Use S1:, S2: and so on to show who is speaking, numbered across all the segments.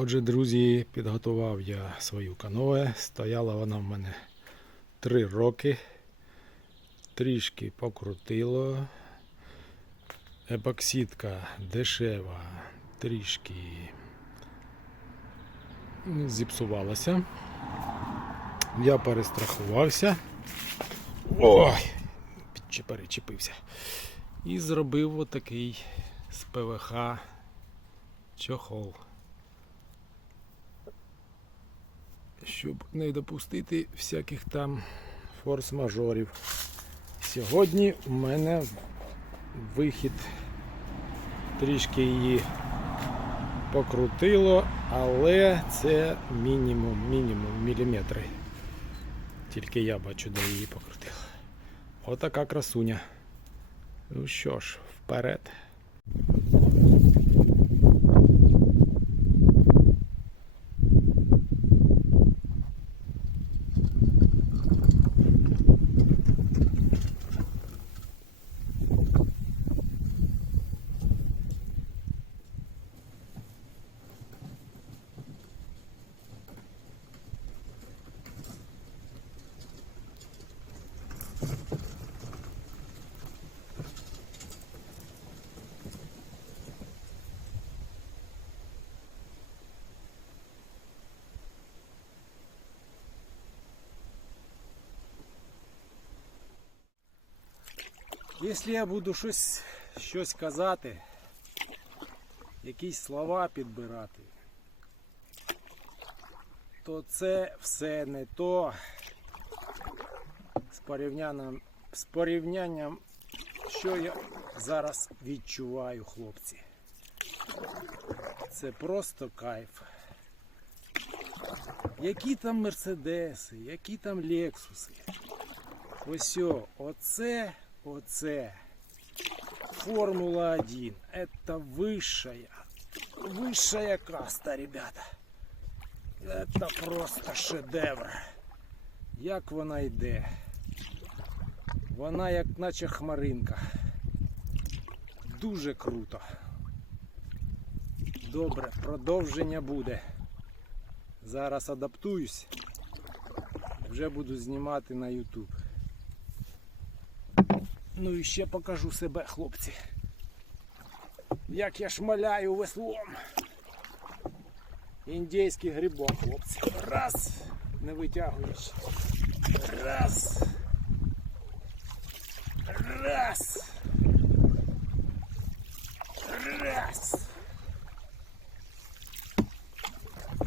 S1: Отже, друзі, підготував я свою каноe. Стояла вона в мене 3 роки. Трішки покрутило. Епоксидка дешева, трішки зіпсувалася. Я перестрахувався. Ой, перечепився. І зробив отакий з ПВХ чохол. Щоб не допустити всяких там форс-мажорів. Сьогодні у мене вихід трішки її покрутило, але це мінімум, мінімум міліметри. Тільки я бачу, де її покрутило. Отака красуня. Ну що ж, вперед. Якщо я буду щось, щось казати, якісь слова підбирати, то це все не то з порівнянням, з порівнянням, що я зараз відчуваю, хлопці. Це просто кайф. Які там мерседеси, які там лексуси. Ось оце, оце. Формула 1. Это высшая, высшая каста, ребята. Это просто шедевр. Як вона йде. Вона як наче хмаринка. Дуже круто. Добре, продовження буде. Зараз адаптуюсь. Вже буду знімати на YouTube. Ну і ще покажу себе, хлопці. Як я шмаляю веслом. Індійський грибок, хлопці. Раз. Не витягуєш. Раз. Раз. Раз.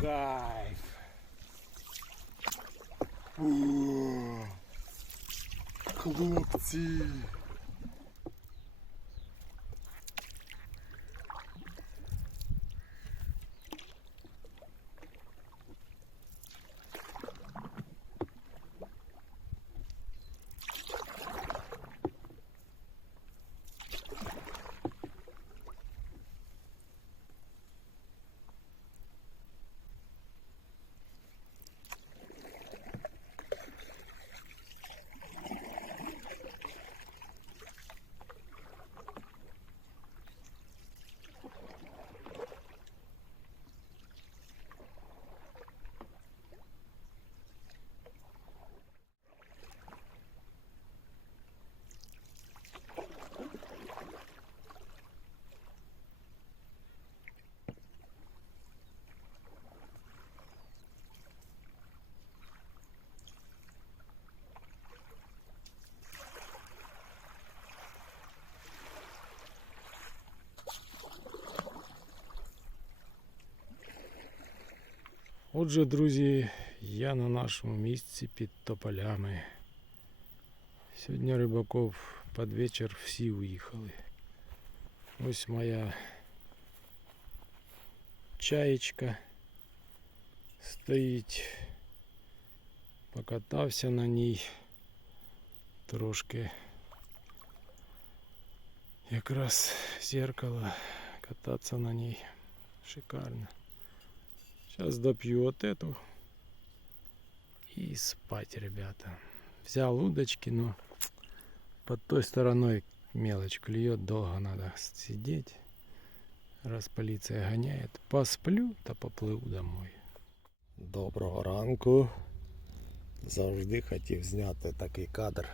S1: Кайф. Хлопці. Отже, друзі, я на нашому місці під тополями. Сьогодні рибаков під вечір всі уїхали. Ось моя чаєчка стоїть. Покатався на ній трошки. Якраз зеркало кататься на ній шикарно. Сейчас допью вот эту и спать, ребята. Взял удочки, но под той стороной мелочь клюет, долго надо сидеть. Раз поліція ганяє, посплю та попливу домой. Доброго ранку. Завжди хотів зняти такий кадр.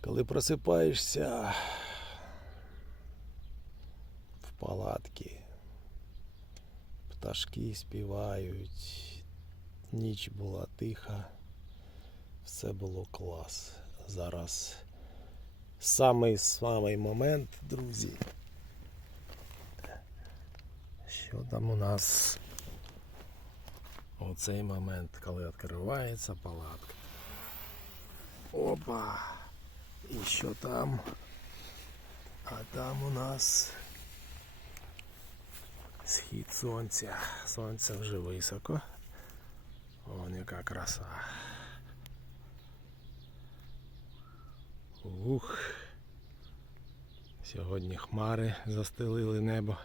S1: Коли просипаєшся в палатці, Пташки співають, ніч була тиха, все було клас. Зараз самий самий момент, друзі. Що там у нас? Оцей момент, коли відкривається палатка. Опа! І що там? А там у нас схід сонця. Сонце вже високо. Вон яка краса. Ух. Сьогодні хмари застелили небо.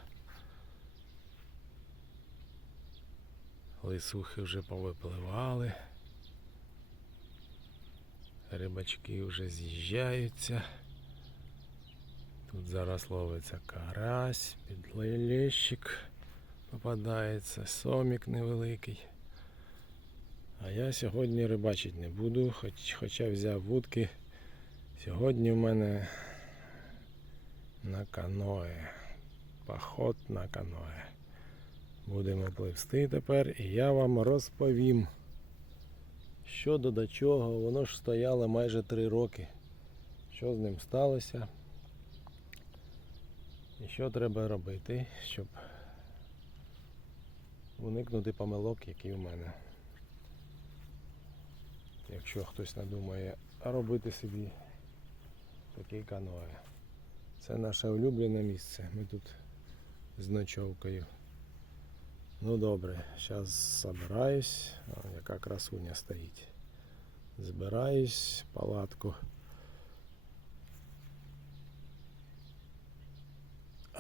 S1: Лисухи вже повипливали. Рибачки вже з'їжджаються. Тут зараз ловиться карась, підлещик попадається, сомік невеликий. А я сьогодні рибачить не буду, хоч, хоча взяв вудки. Сьогодні в мене на каное. Поход на каное. Будемо пливсти тепер і я вам розповім, що до чого. Воно ж стояло майже три роки. Що з ним сталося? І що треба робити, щоб уникнути помилок, які в мене. Якщо хтось надумає робити собі такий каное. Це наше улюблене місце. Ми тут з ночовкою. Ну добре, зараз збираюсь. Яка красуня стоїть. Збираюсь, палатку.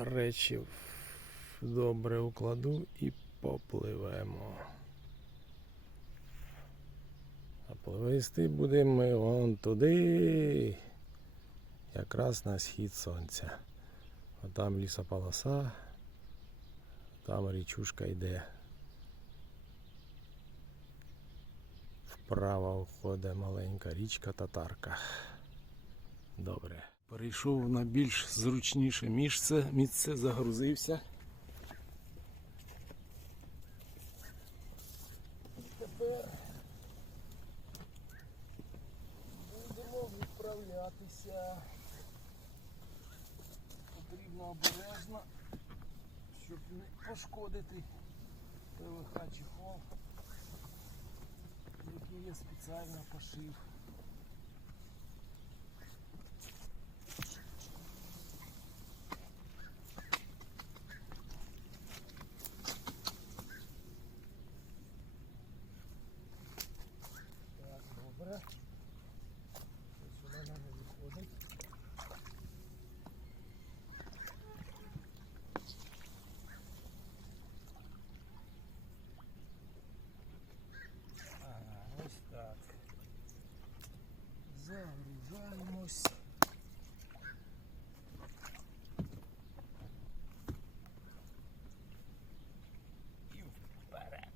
S1: Речі добре укладу і попливемо. А пливести будемо ми вон туди. Якраз на схід сонця. А там лісополоса. Там річушка йде. Вправо входить маленька річка Татарка. Добре. Перейшов на більш зручніше місце, місце загрузився. Тепер будемо відправлятися. Потрібно обережно щоб не пошкодити ПВХ чехол, який я спеціально пошив. Так, добре. Ось у мене не виходить. Ага, ось так. Загружаємось. І вперед.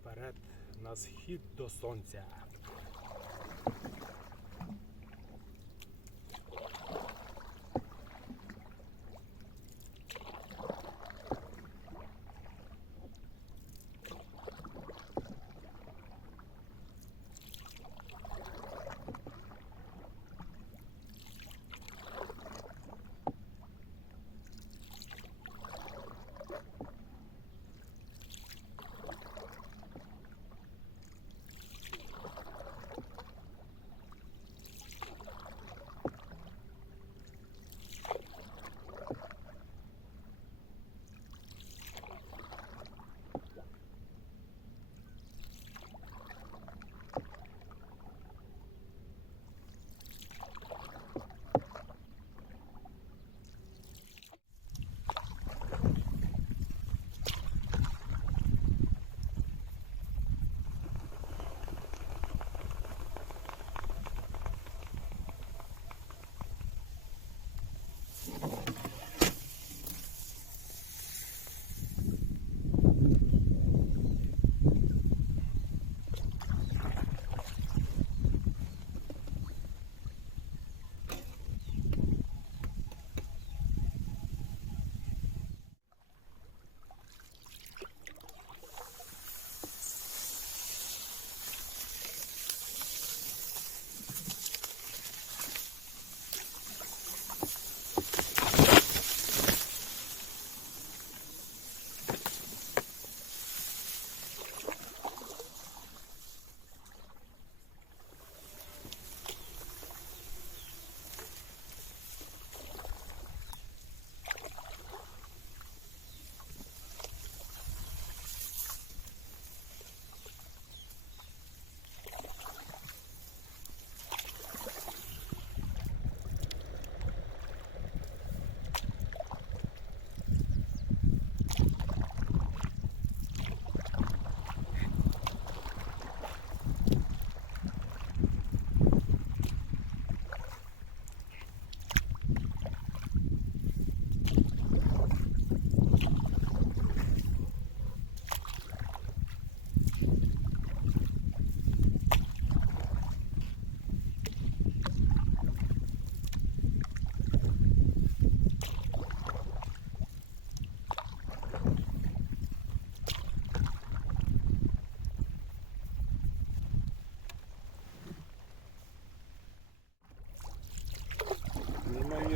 S1: Вперед на схід до сонця.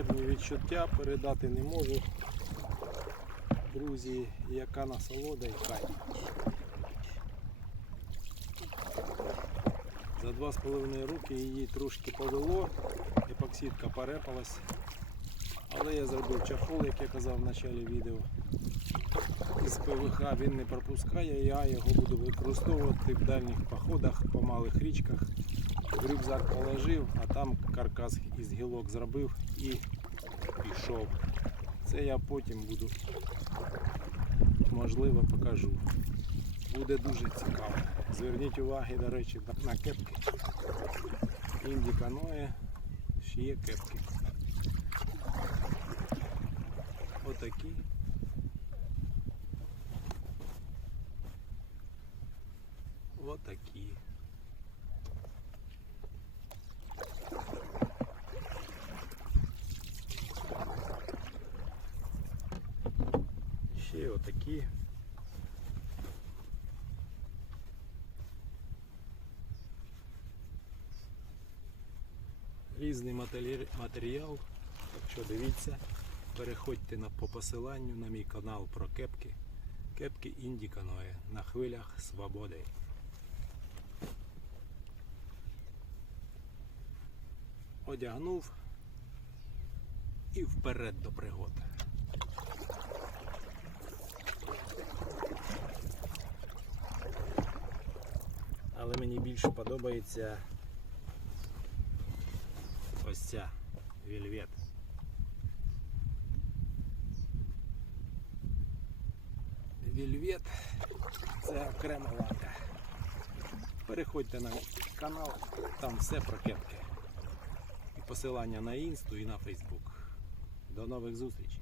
S1: Неймовірні відчуття передати не можу. Друзі, яка насолода і кайф. За два з половиною роки її трошки повело, епоксидка порепалась. Але я зробив чахол, як я казав в початку відео. Із ПВХ він не пропускає, я його буду використовувати в дальніх походах по малих річках. В рюкзак положив, а там каркас із гілок зробив і пішов. Це я потім буду, можливо, покажу. Буде дуже цікаво. Зверніть увагу, до речі, на кепки. Індіканоє, ще є кепки. Отакі. Ще отакі. Різний матері- матеріал. Так що дивіться, переходьте на, по посиланню на мій канал про кепки. Кепки Індіканоє на хвилях свободи. Одягнув і вперед до пригод. Але мені більше подобається ось ця. Вельвет це окрема ланка. Переходьте на канал, там все про кепки. І посилання на інсту і на Фейсбук. До нових зустрічей!